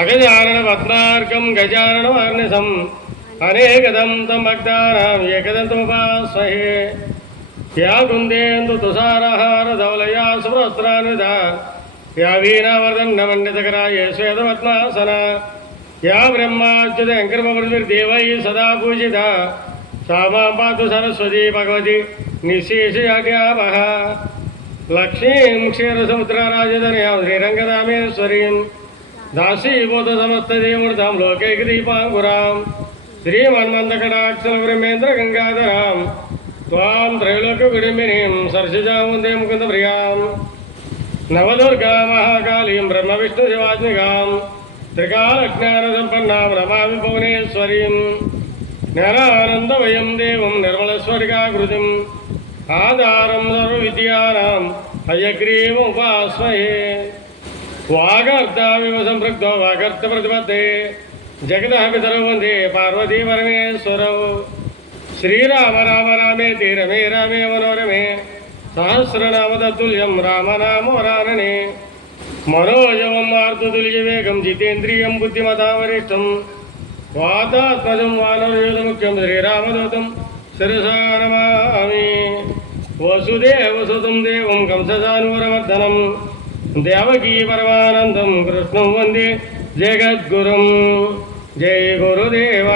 అగజానన పద్మార్కం గజానన వర్ణిసం అనేకదం తం భక్తానాం ఏకదంతముపాస్మహే yeah కుందేందు తుషారహార ధవలయా సువస్త్రాన్విత yeah వీణావర్ధన్నమండితకరా ఏ శ్వేతపద్మాసన yeah బ్రహ్మాచ్యుత అంకర్మృతిర్దేవై సదా పూజిత సా మాం పాతు సరస్వతీ భగవతి నిశేషయాజ్ఞాపహ లక్ష్మీం క్షీరసముద్రరాజధనయాం శ్రీరంగరామేశ్వరీం దాసీభూత సమస్తదేవృతాం లోకైకదీపాంకురాం శ్రీమన్మందకటాక్షల బ్రహ్మేంద్ర గంగాధరాం త్వాం త్రైలోక్య విడింబినీం సరసిజాం వందే ముకుంద ప్రియాం నవదుర్గా మహాకాళీం బ్రహ్మ విష్ణు శివాత్మికాం త్రికాలజ్ఞానసంపన్నాం నమామి భువనేశ్వరీం జ్ఞానానందమయం దేవం నిర్మలస్వర్గాకృతిం ఆధారం సర్వవిద్యానాం హయగ్రీవముపాస్మహే వాగర్ధావివ సంపృక్తో వాగర్త ప్రతిపత్తే జగదః పితరౌ వందే పార్వతీ పరమేశ్వరౌ శ్రీరామ రామ రామేతి రమే రామే మనోరమే సహస్రనామ తత్తుల్యం రామనామోరాననే మనోజవం మార్తుతుల్యవేగం జితేంద్రియం బుద్ధిమతావరిష్టం వాతాత్మజం వానరయోధముఖ్యం శ్రీరామదూతం శిరసా నమామి వసుదేవసుతం దేవం కంససానూరవర్ధనం దేవకీ పరమానందం కృష్ణం వందే జగద్గురుం జై గురుదేవ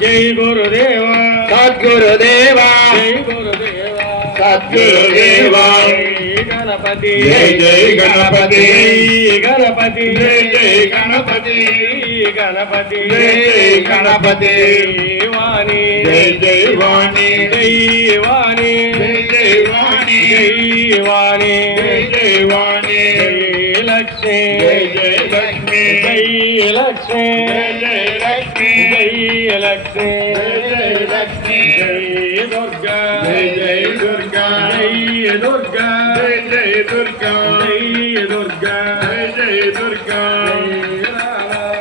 జై గురుదేవ సద్గురుదేవ జై గురుదేవ సద్గురుదేవ గణపతి జై జై గణపతి గణపతి జై జై గణపతి గణపతి జై జై గణపతి వాణి జై జై వాణి జై వాణి జై జై వాణి జై వాణి జై జై వాణి జై లక్ష్మి జై జై లక్ష్మి జై లక్ష్మి జై జై లక్ష్మి జై లక్ష్మి జై లక్ష్మి జై దుర్గా జై జై దుర్గా జై దుర్గా జై జై దుర్గా జై దుర్గా జై జై దుర్గా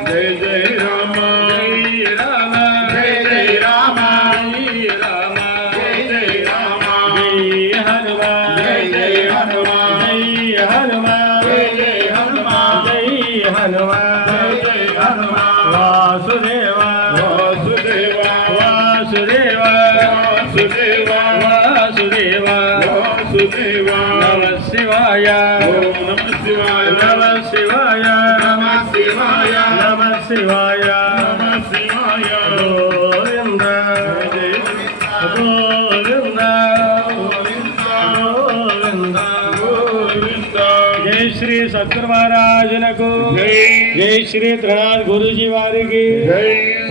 జై జై రామ జై రామ జై జై రామ జై రామ జై జై రామ జై హనుమాన్ జై జై హనుమాన్ జై హనుమాన్ జై జై హనుమాన్ జై హనుమాన్ జై జై హనుమాన్ వాసుదేవ వాసుదేవ వాసుదేవ వాసుదేవ వాసుదేవ వాసుదేవ నమః శివాయ ఓం నమః శివాయ నమః శివాయ నమః శివాయ నమః శివాయ నమః శివాయ గోవింద గోవింద గోవింద గోవింద జై శ్రీ సద్గురు మహారాజునకు జై శ్రీ త్రినాథ్ గురుజీ వారికి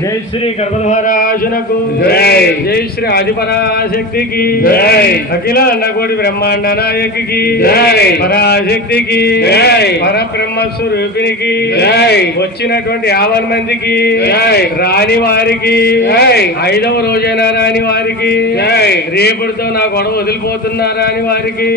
జై శ్రీ గణపతి మహారాజునకు జై శ్రీ ఆదిపరాశక్తికి అఖిల అన్నకోటి బ్రహ్మాండ నాయకికి పరాశక్తికి పరబ్రహ్మ స్వరూపినికి వచ్చినటువంటి 50 మందికి రాని వారికి 5వ రోజైనా రాని వారికి రేపుడితో నా గొడవ వదిలిపోతున్నారా అని వారికి